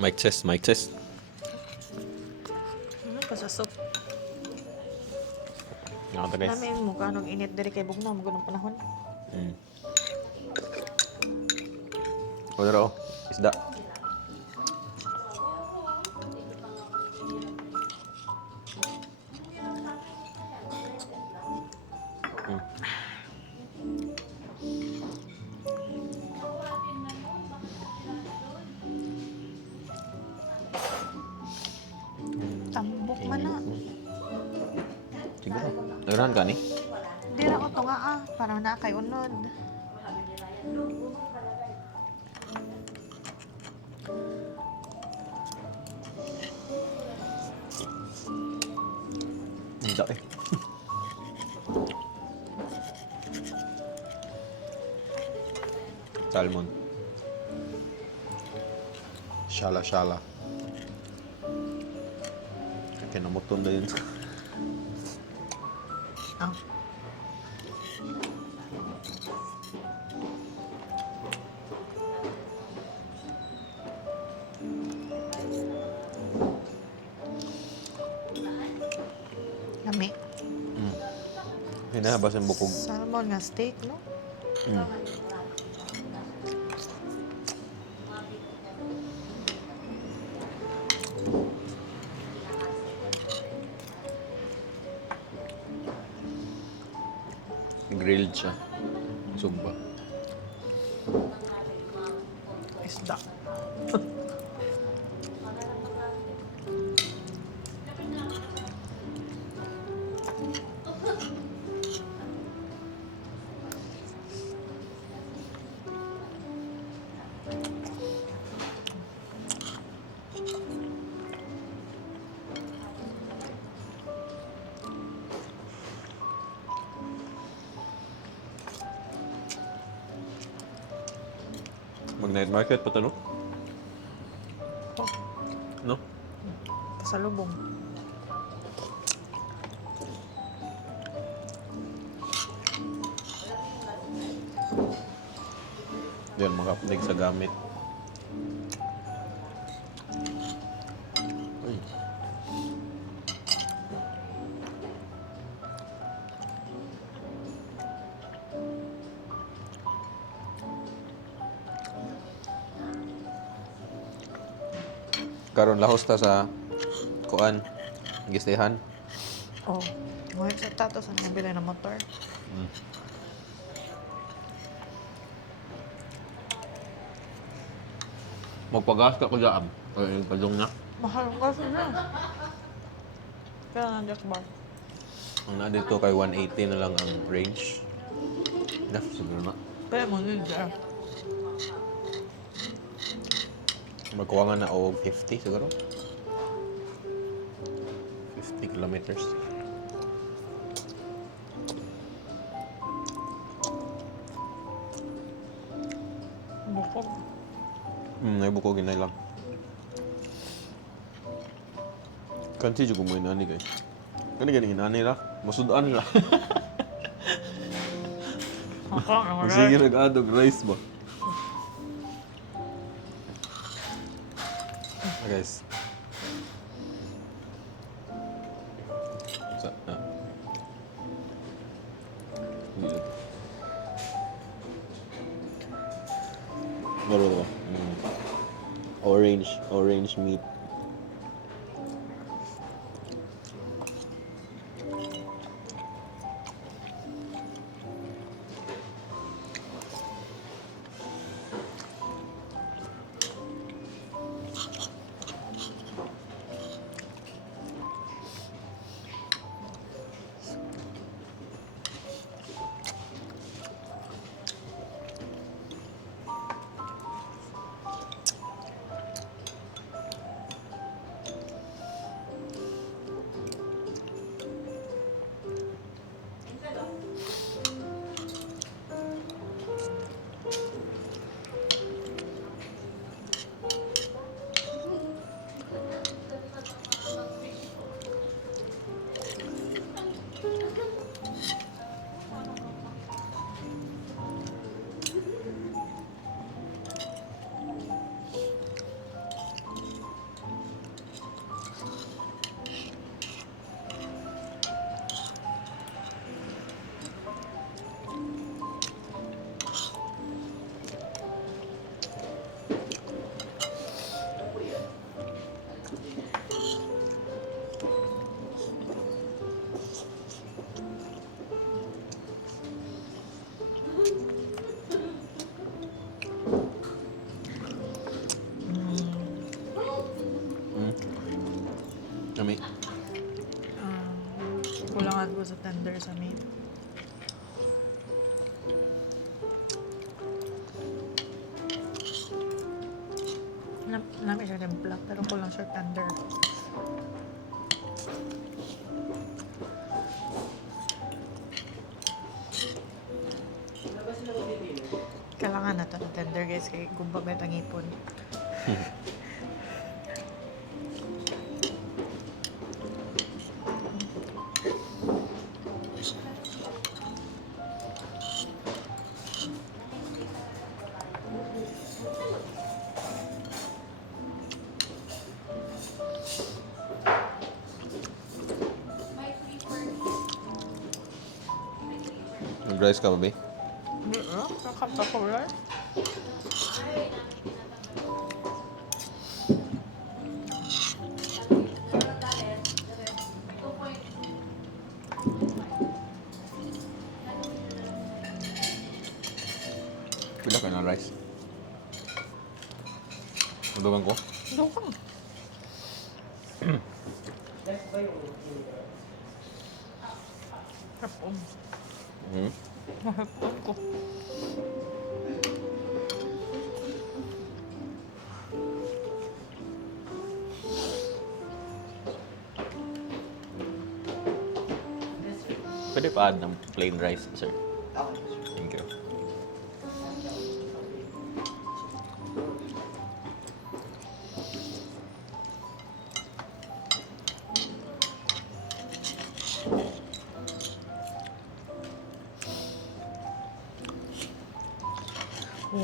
Mic test, mic test. Ano pa sa soup? Nakata guys. Namin mo kanong init diri kay bugnaw mo ng panahon. O dara o, isda. Tambok man na. Siguro. Naganahan ka ni? Di ra ko to nga parang na kay unod. Isda eh. Salmon. Shala. Kinamuton na yun. Ah. Lami. Hinahabas yung bukog. Salmon nga steak, no? Grilled siya. Sugba. Isda. Mag-night market pa to, no? No? Pasalubong. Yan, makapnig sa gamit. Uy. Karon lahos ta sa kuan gistehan. Oh. Mahal sa tato sa nabili ng motor. Magpagas ka ko dyan. Ay, kalong na. Mahal kasi na. Kaya nga ba? Ang na dito kay 180 na lang ang range. Enough siguro na. Kaya mo yun dyan. Magkuha nga na o 50 siguro. 50 kilometers. Bukog. Naibukog ginay lang. Kansi juga mo inani guys. Kani gani inani ra. Masudan ra. Ako, ang Sige nag-adog rice ba? Guys. Sa Dito. Meron ba? Orange meat. Kami. Kulangan ko sa tender sa meat. Nami siya timpla, pero kulang siya tender. Kailangan na ito ng tender guys, kaya gumbagay ang ipon. Nag-rice ka ba, be? Hindi nakapta ko rin. Pila ka ng rice? Madugan ko? Dukang. Hapon. Hmm? Mahapon ko. Pwede pa add ng plain rice, sir. Thank you.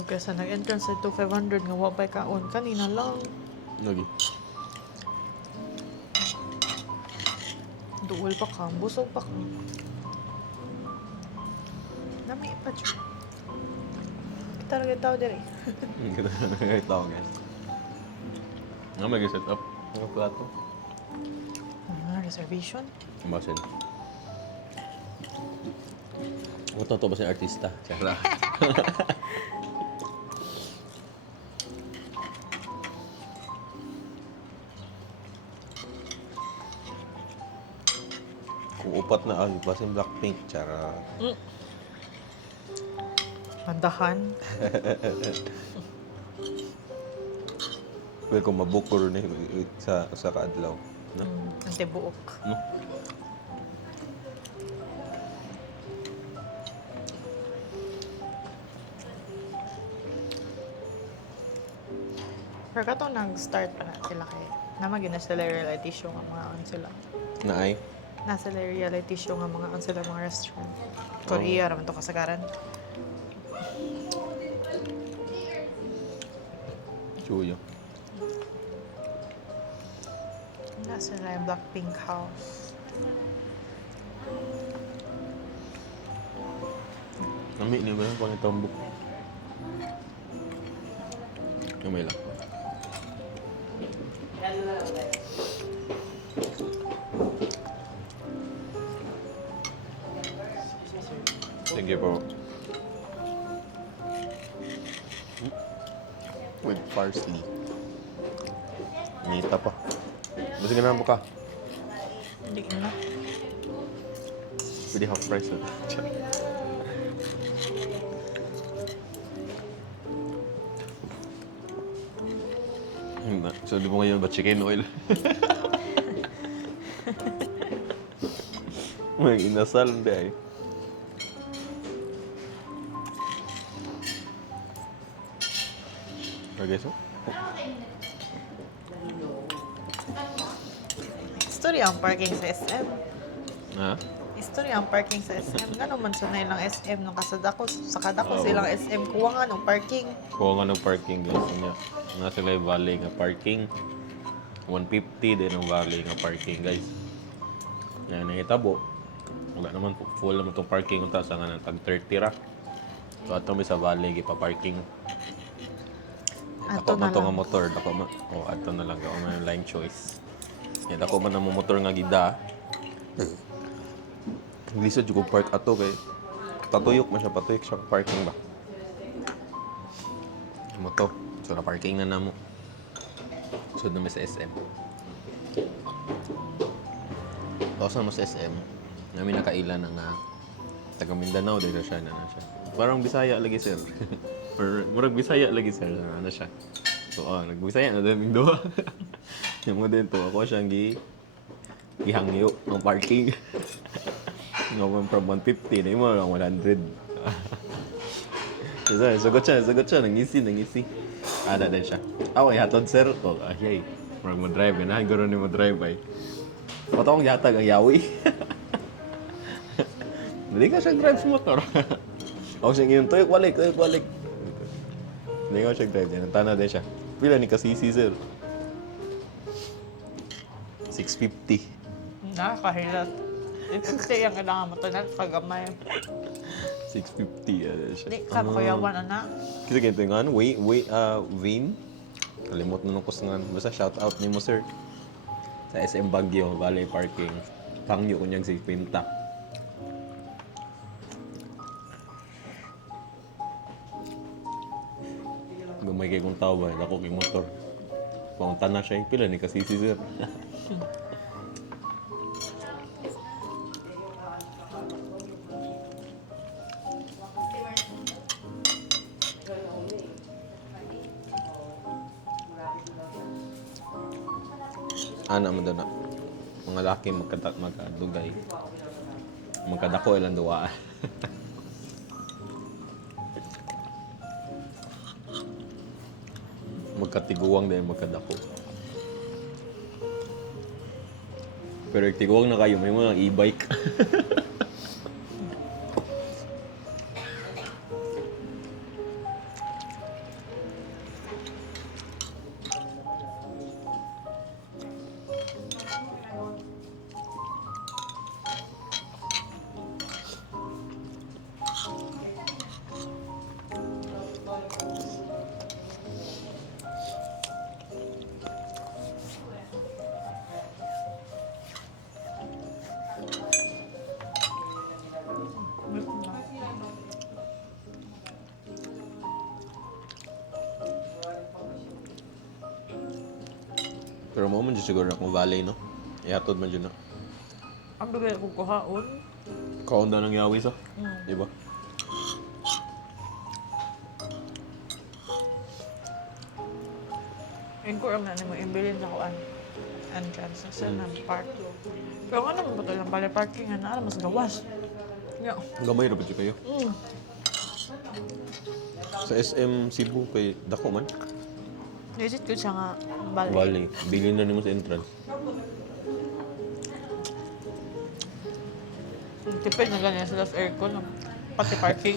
Okay, sa nag-entrance ito 500 nga wapay kaon kanina lang. Lagi. Duol pa ka, busog pa ka. Nami pa dyan. Kita lagi tao diri. Kita na nakakita ko, guys. Nga mag-set up. Ang plato. Reservation? Basin. Totoo ba si artista? Siyempre. Kung upat na ay basin Blackpink, tsara. Mandahan. Well, kung mabukor na sa kaadlaw. No? Antibuok. No? Pero kato nag-start pa na sila kay namagin na sila reality show nga mga ano sila. Naay? Nasa reality show nga mga ano sila mga restaurant. Korea raman to kasagaran. Chuyo. Nasa sila yung Blackpink house. Nami ni ba yung pangitambok? Kamay lang. Thank you po. With parsley. Nita pa. Basta ganun ka. Hindi na. Pwede half price na. So, di mo ngayon ba chicken oil? May inasal, hindi ay. Okay, so? History ang parking sa SM. Ha? History ang parking sa SM. Nga naman sa ilang SM nung kasadako. Sa kadako Oo. silang SM. Kuha nga ng parking. Kuha nga ng parking, guys. Nga sila yung valley nga parking. 150 din ang valley nga parking, guys. Yan, nangitabo. Wala naman, full naman itong parking. Unta sa nga ng tag 30 ra. So, ato may sa valley, gipa-parking. Ato Ako na man to nga lang. motor, dako man. Oh, ato na lang ako man line choice. Ya dako man ang motor nga gida. Lisod jud ko park ato kay patuyok man siya, patuyok siya parking ba. Mo to. So na parking na namo. Sud na mi sa SM. Tapos na mo sa SM. Namin nakailan na taga Mindanao dito siya na siya. Parang Bisaya lagi sir. Or murag Bisaya lagi sir na ano siya. So nagbisaya na daming duha. Yung mo din to ako siyang gihangyo ng parking. Ngawang from 150 na mo lang 100. Sagot siya, nangisi. Ada din siya. Away hatod sir. Oh, ay. Murag mo drive, ganahan guro ni mo drive ay. Pato akong yatag ang yawi. Hindi ka siya drive sa motor. Ako siya ngayon, tuyok balik. Hindi ka siya drive yan. Tana din siya. Pila ni kasisi, sir? 650. Nakakahilat. Ito yung kailangan mo ito na kagamay. 650 ano siya. Hindi ka makayawan, anak. Kasi ganito yung ano, Wayne. Kalimot na nung kusangan. Basta shout out ni mo, sir. Sa SM Baguio, Valley Parking. Pangyo ko niyang si Pinta. Gamay kay kong tao ba, ako kay motor. Pamunta na siya, pila ni kasisi sir. Ana mo doon na. Mga laki magkadugay. Magkadako ilang duwa. Magkatiguang din magkadako. Pero tiguang na kayo, may mga e-bike. Pero mo man dyan siguro akong valley, no? Ihatod man dyan na. Ang bigay ko kuhaon. Kaunda ng yawi sa. Di ba? Yung ko ang mo, imbilin sa kuan. Entrance sa ng park. Pero ano mo ba ito lang bali parking na mas gawas. Yeah. Gamay ra ba dyan kayo? Sa SM Cebu kay dako man. Visit ko siya nga bali. Valley. Bilin na nimo sa entrance. Tipid na ganyan sila sa aircon. Pati parking.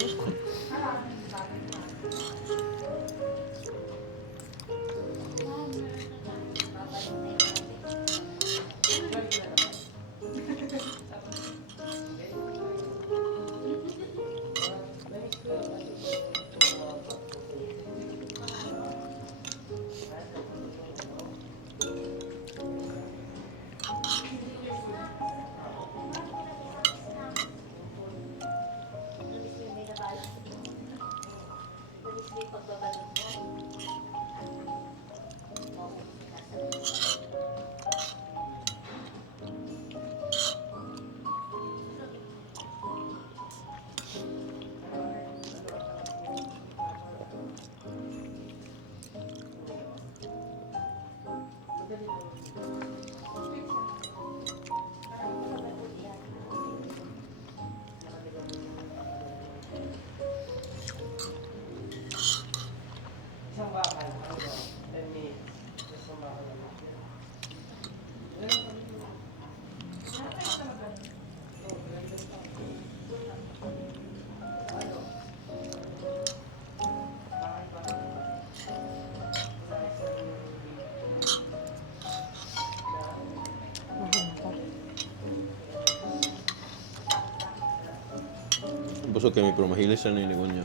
Busog kami pero mahilis na yung niya.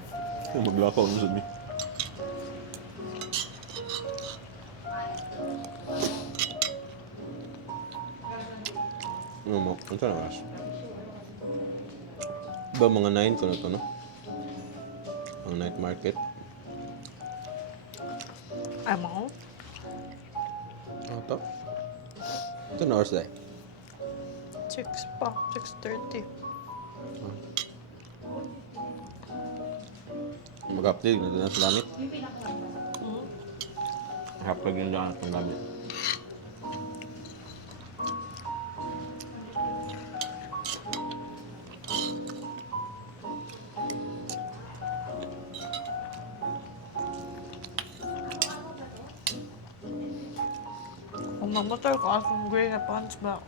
Maglakaw na sa mi. Ano mo? Ano sa nakas? Ba mga 9 ko na to, no? Ang night market. Ay mo? Ano to? Ito na oras dahil. 6 pa. 6:30. Mag-update na sa gamit. Hmm? Hapag yung lahat ng gamit. Kung mamotor ko, asong gray na pants ba?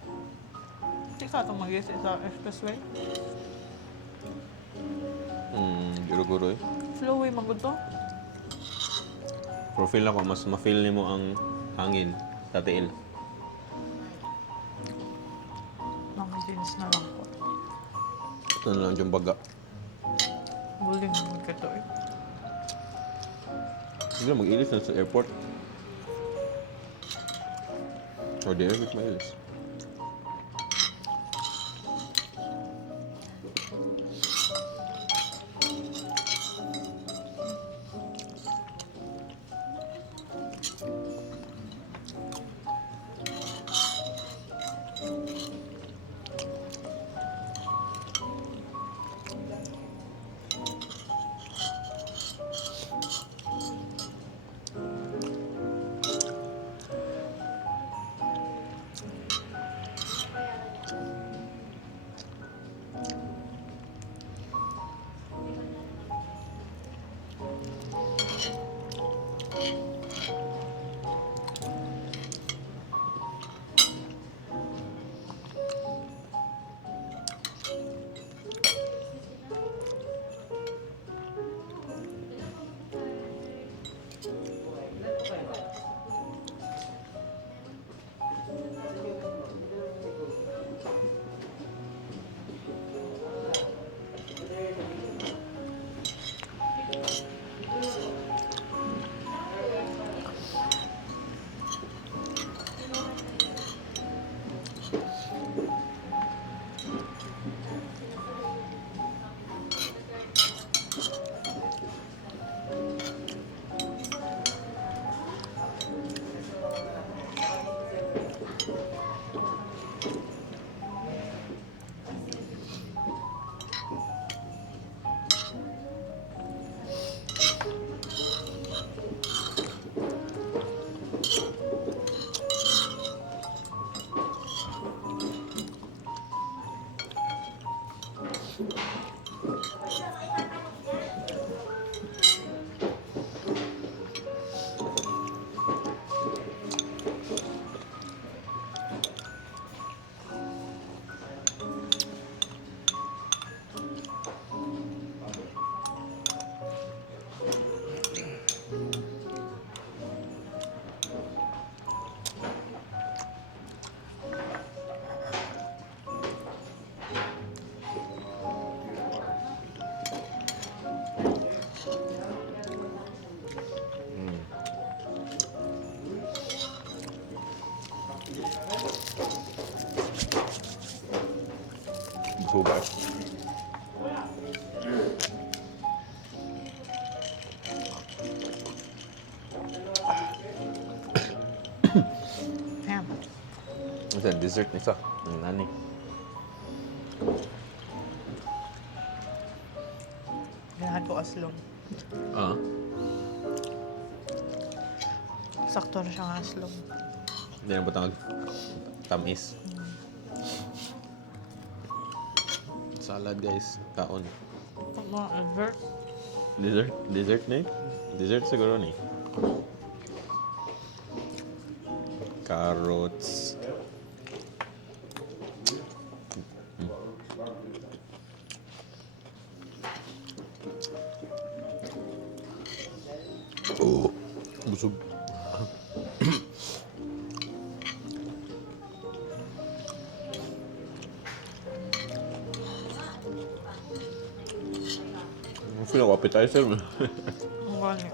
Hindi ka itong mag-isa sa expressway. Guro-guro eh. Flowy, magod to. Profile ako, mas ma-feel ni mo ang hangin sa tiil. Mga jeans na lang po. Ito na lang yung baga. Buling magod ka to eh. Hindi na mag-ilis na sa airport. Or there, with ma-ilis. Sugar. Ayan. Ito, dessert nito. Ang nani. Ganahan ko aslong. Ah. Sakto na siyang aslong. Hindi na ba tamis? Salad guys. Kaon. Ito mga dessert. Dessert? Dessert na eh? Dessert siguro ni. Carrots. Oh, busog. Feel ako appetizer. Ang gani.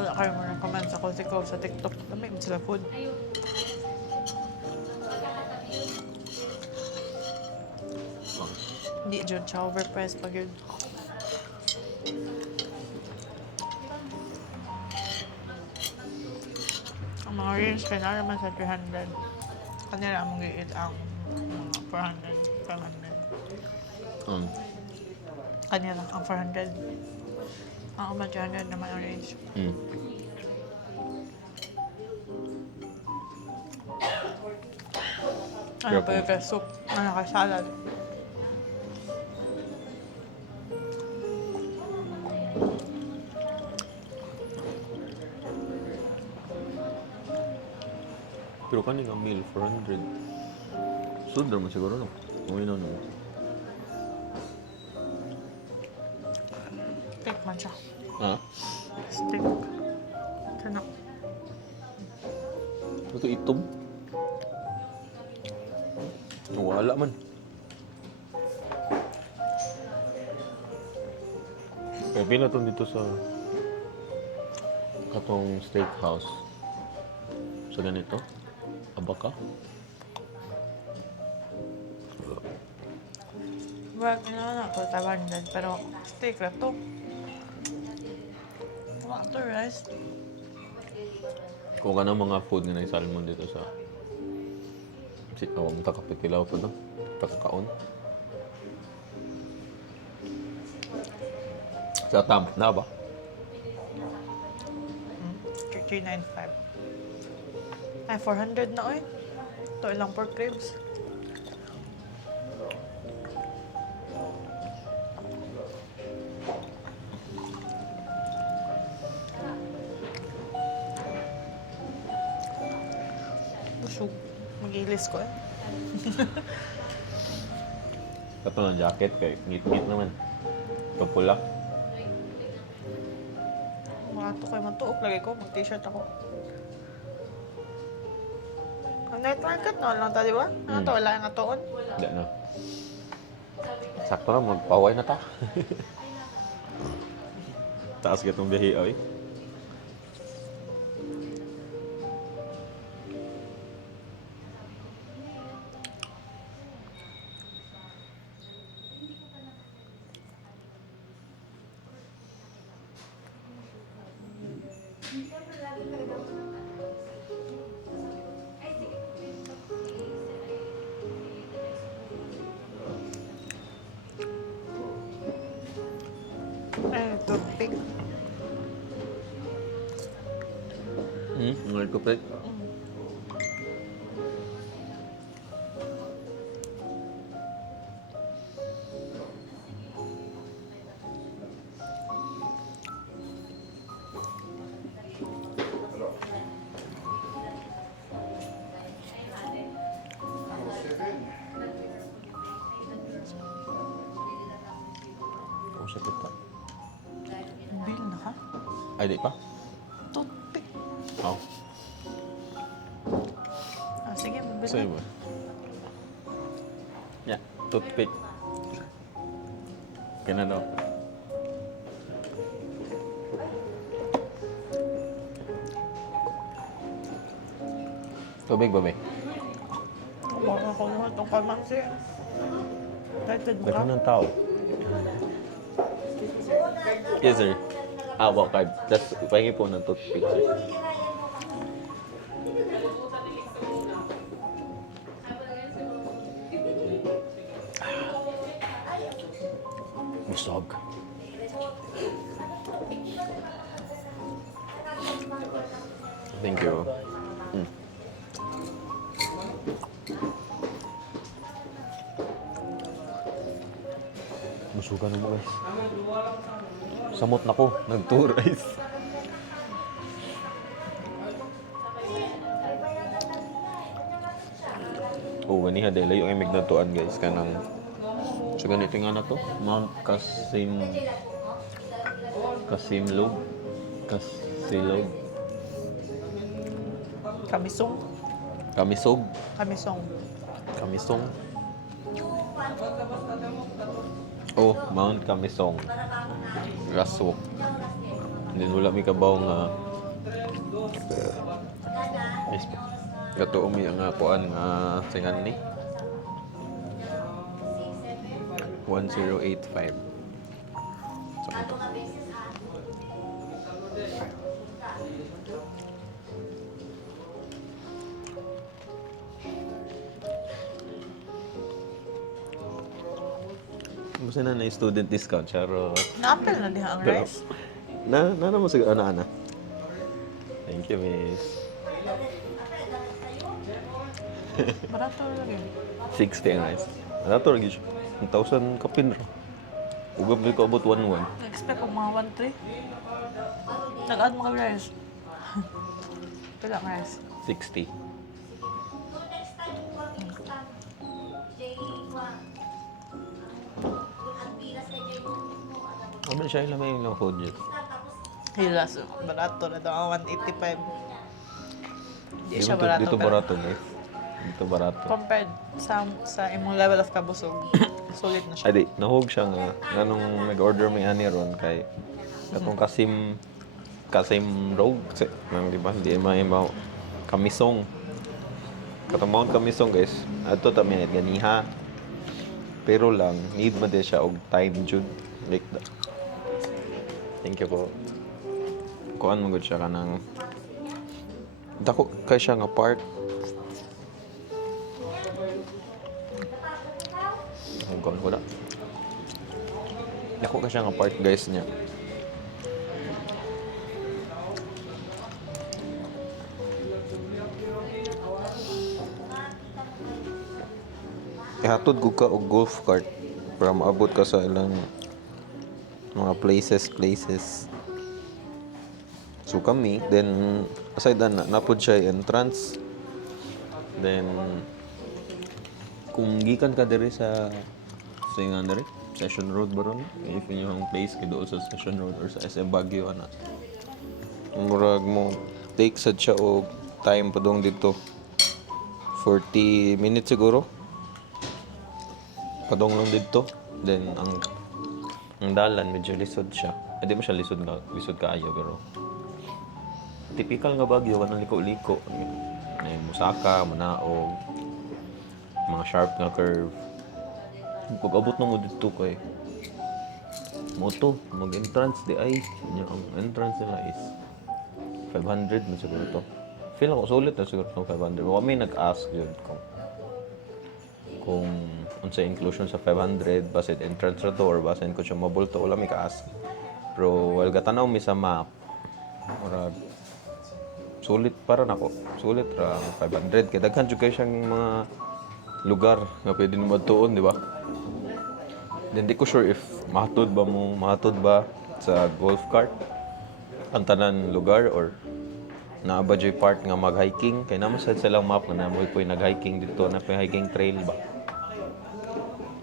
wala kayo mo comment sa ko sa TikTok. Dami mo sila food. Hindi dyan siya overpriced pag yun. Ang mga range kaya na naman sa 300. Kanila ang mag-iit ang 400, 500. Kanila ang 400. Ang 300 naman ang range. Ano Pero pa yung soup? Ano ka salad? Pero kanina meal, 400. Sud naman siguro, no? Kung ino naman. Steak man siya. Ha? Steak. Sana. Ito itom. Wala man. Kaya pinaton dito sa katong steakhouse. So ganito. Abaka. Well, na ako 500 pero steak na to. Wala to rice. Kung ka ng mga food nga na salmon dito sa awang takapitilaw po no? Takakaon. Sa tam na ba? 395. Ay, 400 na oy. Ito ilang pork ribs. Busog. Mag-ilis ko eh. Ito ng jacket kay ngit-ngit naman. Ito pula. Mga to kayo matuok lagi ko. Mag-t-shirt ako. Ang night market na lang ta, di ba? Ano to? Wala yung atoon. Hindi na. Sakto na, magpaway na ta. Taas ka itong biyahe, oy. Ay, toothpick. Ngal ko pa. Oh, sakit pa. Bill na ka? Ay, di pa? Toothpick. Oh, Ah, sige, mabil sa'yo na. ba? Yeah, toothpick. Kaya daw. Tubig ba, be? Baka ako naman itong kamansi. Excited mo ka? Daghan ng tao. Yes, sir. Okay. Just pahingi po ng toothpick, sir. Busog. Thank you. Busugan mo, guys. Samot na ko. Nag-2 rice. Oh, ganiha dahil yung imig na tuan, guys. Kanang... So, ganito nga na to. Mount Kasimlog. Kasilog. Kamisong. Kamisog. Kamisong. Kamisong. Oh, Mount Kamisong. Raswok. Then wala may kabaw nga Yes. Kato umi nga kuan nga singan ni 1085. So, ito. Gusto na student discount, charo. Na-apple na diha ang rice. Na mo siguro, ana. Thank you, miss. Barato lagi. 60 ang rice. Ano to, lagi siya. 1,000 kapin ro. Ugab ko abot 1,1. Na-expect ko mga 1-3. Nag-add mo ka rice. Pila ang rice? 60. Ano siya ilang may ilang food yun? Hilas. Barato na daw ang 185. Hindi siya barato. Dito pero barato, guys. Dito barato. compared sa imong level of kabusog, sulit na siya. Ay di, nahog siya nga. Ganong nag-order may ani ron kay katong Kasim Rogue. Nang di ba? Hindi maimaw. Kamisong. Katong Mount Kamisong, guys. Ato ta minute ganiha. Pero lang, need mo din siya og time jud. Like that. Thank you po. Kuan mo gud siya kanang dako kay siya nga part. Ang kuan ko na. Dako kay siya nga part, guys niya. Ihatod ko ka og golf cart para maabot ka sa ilang mga places. So kami, then aside na napod siya entrance. Then kung gikan ka diri sa nga diri, Session Road ba ron? If yung place kay doon sa Session Road or sa SM Baguio ana. Murag mo take sad siya og time padong dito. 40 minutes siguro. Padong lang dito. Then ang dalan medyo lisod siya. Hindi mo siya lisod kaayo pero typical nga Baguio kanang liko-liko. May musaka, manaog, mga sharp nga curve. Pag abot na mo dito kay moto, mag-entrance di ay. Ang entrance nila is 500 na siguro to. Feel ako sulit na siguro itong 500. Kami nag-ask yun kung unsa inclusion sa 500 basit entrance ra to or basin ko siya mabulto wala mi ka-ask. Pero while gatanaw mi sa map, murag sulit para nako. Sulit ra ang 500 kay daghan jud kay siyang mga lugar nga pwede mo magtuon, di ba? Then di ko sure if mahatod ba sa golf cart ang tanan lugar or naa ba dyan part nga mag-hiking kay naman sa silang map nga namoy po yung nag-hiking dito na po hiking trail ba.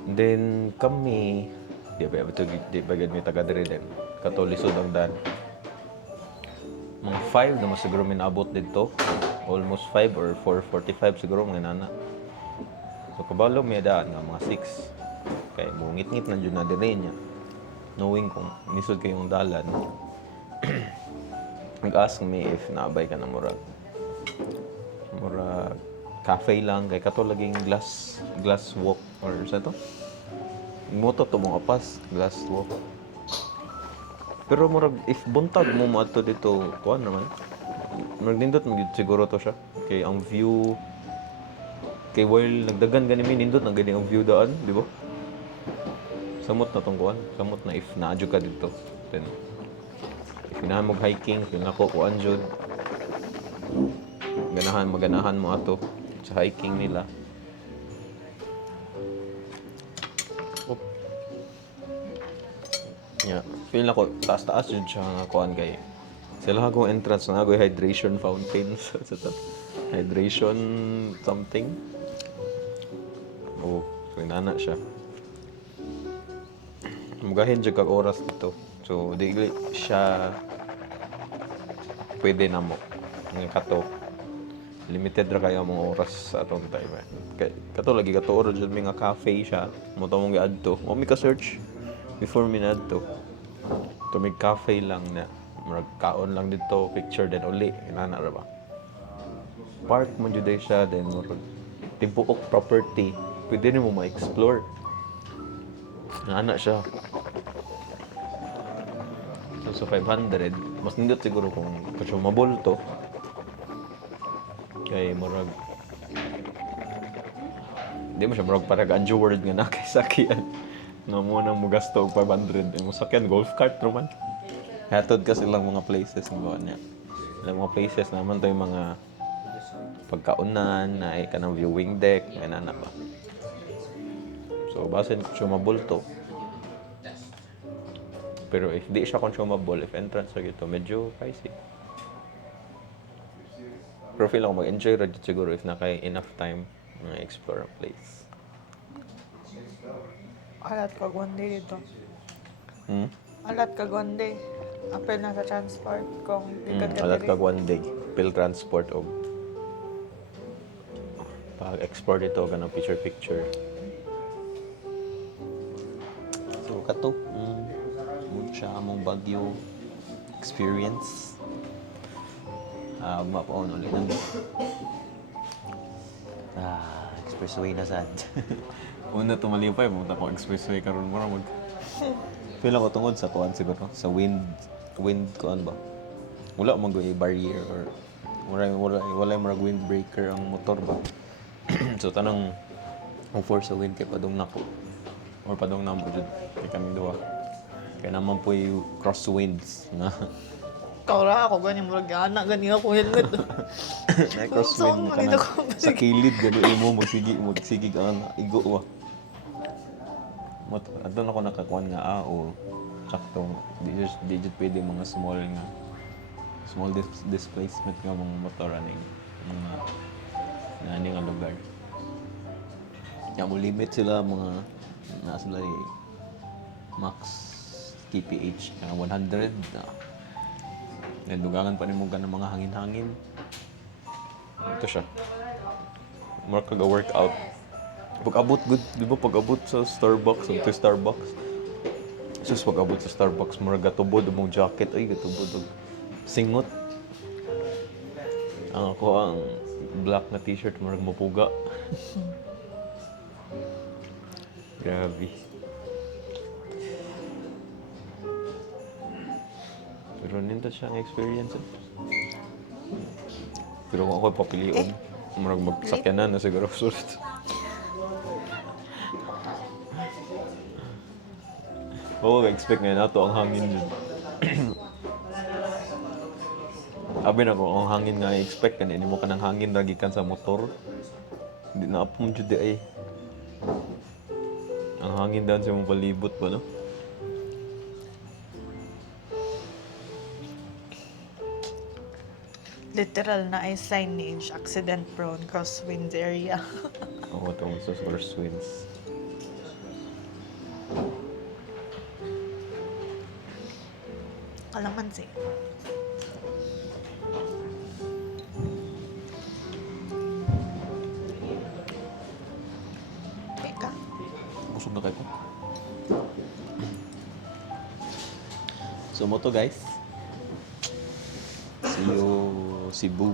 Then kami di ba gid mi taga diri din kato lisod ang dan mga 5 na siguro minabot dito, almost 5 or 4:45 siguro mga nana. So kabalo may daan nga mga 6 kay mungit-ngit na dyan na din niya knowing kung nisod kayong dalan. Nag-ask me if naabay ka na murag cafe lang kay kato laging glass walk or sa to moto to mga pas glass walk. Pero murag if buntag mo ato dito kuan naman murag nindot mo siguro to siya kay ang view kay while nagdagan gani mi nindot na gani ang view daan, di ba? Samot na tong kuan, samot na if naadyo ka dito. Then if ganahan mo hiking, yun ako kuan jud. Maganahan mo ato sa hiking nila. Op. Yeah, feel nako taas-taas jud siya nga kuan kay sila akong entrance na agoy hydration fountain sa hydration something. Oh, so inana siya. Mugahin dyan kag oras dito. So, di siya pwede na mo. Nga kato. Limited ra kayo mga oras sa atong time. Kato lagi kato oras dyan may nga cafe siya. Muta mong giadto. O may ka-search before mi na adto. Ito may cafe lang na murag kaon lang dito, picture then uli, inana ra ba. Park mo jud siya then murag tibuok property, pwede nimo ma-explore. Inana siya. So 500, mas nindot siguro kung consumable to. Kay murag di mo siya murag parang Anju World nga nakisakyan. Nga mo nang mo gasto og 500. Mo sakyan golf cart naman. Hatod ka silang mga places ng buwan niya. Ilang mga places naman to yung mga pagkaunan, na ka ng viewing deck, may nana pa. So, basin consumable to. Pero if di siya consumable, if entrance na ito, medyo pricey. Pero feel ako mag-enjoy ra dito siguro if nakay enough time na explore ang place. Alat kag one day dito. Hmm? Alat kag one day. Apel na sa transport kung ikat ka Alat diri. kag one day, pill transport og pag-export ito ganang picture. So kato, siya among Baguio experience. Mapaon ulit na. Expressway na sad. Una tumalipay mo ko expressway karon mo mag. Feel ako tungod sa kuan siguro sa wind kuan ba. Wala man go barrier or wala marag windbreaker ang motor ba. So tanang ang force sa wind kay padung nako or padung namo jud kay kami duha. Kaya naman po yung crosswinds na Kaura ako gani murag ana gani ako helmet. na crosswind mo ka na sa kilid gani mo magsigig ang igo wa. Adto ako nakakuan nga o sakto di jud pwede mga small displacement nga mga motor aning mga nani nga lugar. Ya mo limit sila mga na sila max kph na 100 na. Then dugangan pa nimo ka ng mga hangin-hangin. Ito siya. More kaga workout. Pag-abot good, di ba pag-abot sa Starbucks, sa Starbucks. Sus pag-abot sa Starbucks, mura gatubod mong jacket, ay gatubod og singot. Ang ako ang black na t-shirt murag mapuga. Grabe. Pero nindot siya ang experience. Pero kung ako'y papilion, murag magsakyanan na siguro sulit. Oo, expect nga nato ang hangin dun. Abi na ko, ang hangin nga i-expect kan, mo ka ng hangin lagi kan sa motor. Hindi na apong jud ay. Ang hangin daan sa mong palibot pa, no? Literal na ay signage, accident prone, crosswind area. Oo, itong sa crosswinds. Kalamansi. Teka. Busog na kayo. So mo to guys. See you Cebu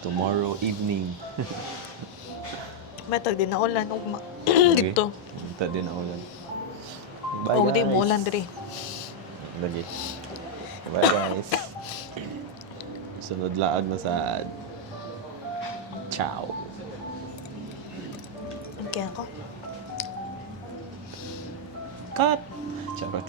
tomorrow evening. Metag din na ulan ugma. Okay. Dito. Punta din ang ulan. Bye Og di guys. mo ulan diri. Lagi. Bye guys. Sunod laag na sa ciao. Okay ako. Cut. Charot.